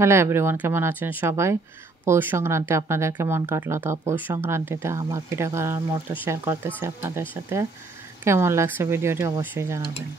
Hello everyone, কেমন আছেন সবাই? পৌষ সংক্রান্তি আপনাদের কেমন কাটলো? তো পৌষ সংক্রান্তিতে আমার পিঠা করার মুহূর্ত শেয়ার করতেছি আপনাদের সাথে। কেমন লাগছে ভিডিওটি অবশ্যই জানাবেন।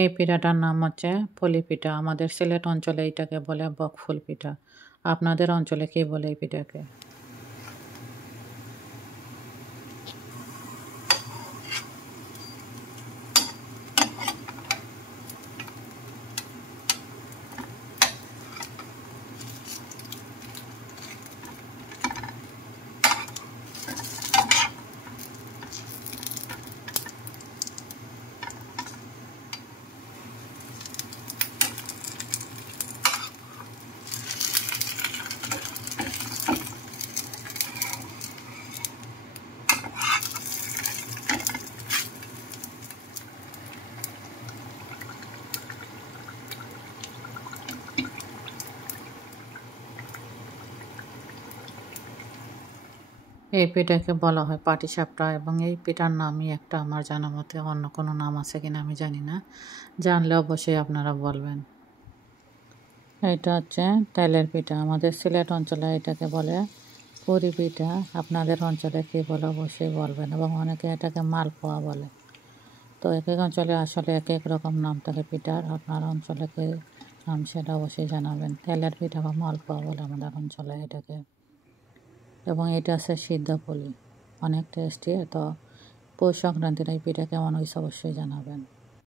এই পিঠাটার নাম হচ্ছে পলি পিঠা। আমাদের সিলেট অঞ্চলে এটাকে বলে বকফুল পিঠা। আপনাদের অঞ্চলে কি বলে এই পিঠাকে? এই পিঠাকে বলা হয় পাটিসাপটা এবং এই পিঠার নামই একটা, আমার জানা মতে। অন্য কোনো নাম আছে কিনা আমি জানি না, জানলে অবশ্যই আপনারা বলবেন। এটা হচ্ছে তেলের পিঠা। আমাদের সিলেট অঞ্চলে এটাকে বলে পুরি পিঠা। আপনাদের অঞ্চলে কী বলে অবশ্যই বলবেন, এবং অনেকে এটাকে মালপোয়া বলে। তো এক এক অঞ্চলে আসলে এক এক রকম নাম থাকে পিঠার। আপনার অঞ্চলে কী নাম সেটা অবশ্যই জানাবেন। তেলের পিঠা বা মালপোয়া বলে আমাদের অঞ্চলে এটাকে। এবং এটা আছে সিদ্ধ পুলি, অনেক টেস্টি। তো পৌষ সংক্রান্তির এই পিঠা কেমন হয়েছে অবশ্যই জানাবেন।